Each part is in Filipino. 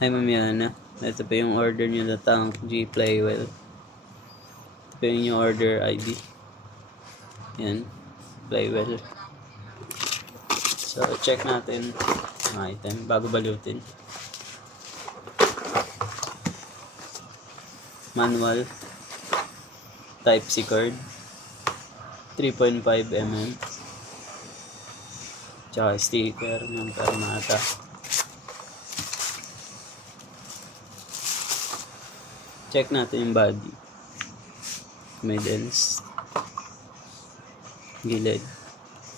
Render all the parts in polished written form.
Hi Mamiana, ito pa yung order nyo na tank G Playwell. Ito pa yung order ID. Yan, Playwell. So check natin ang item bago balutin. Manual, type C cord, 3.5 mm, tsaka sticker ng Permata. Check natin yung body. May dents. Gilid.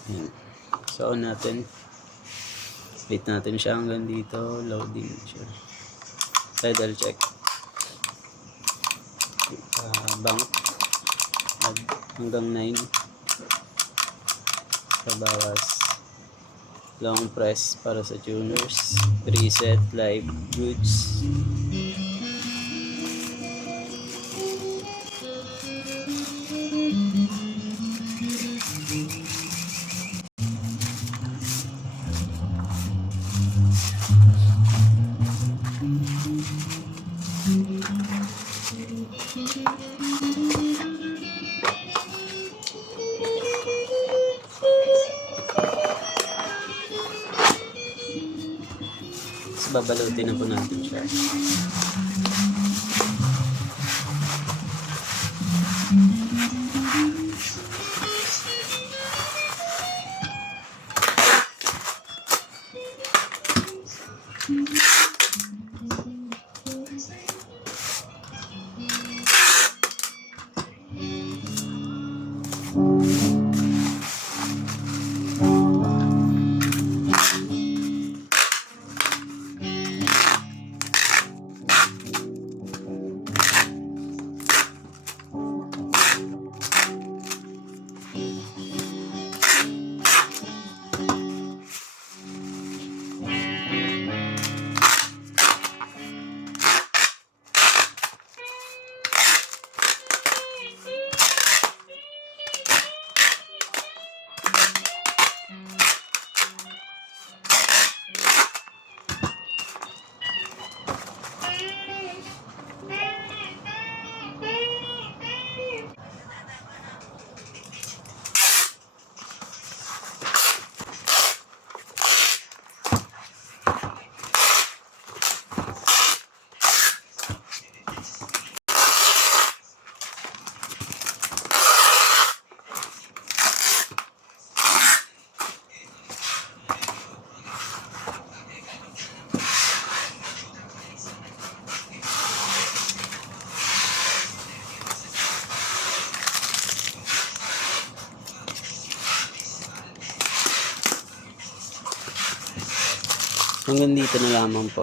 Yan. So on natin. Wait natin siya hanggang dito. Loading siya. Pedal check. Bank. Hanggang 9. Sa bawas. Long press para sa tuners. Preset. Live goods. Babalutin na po natin siya. Hanggang dito na lamang po.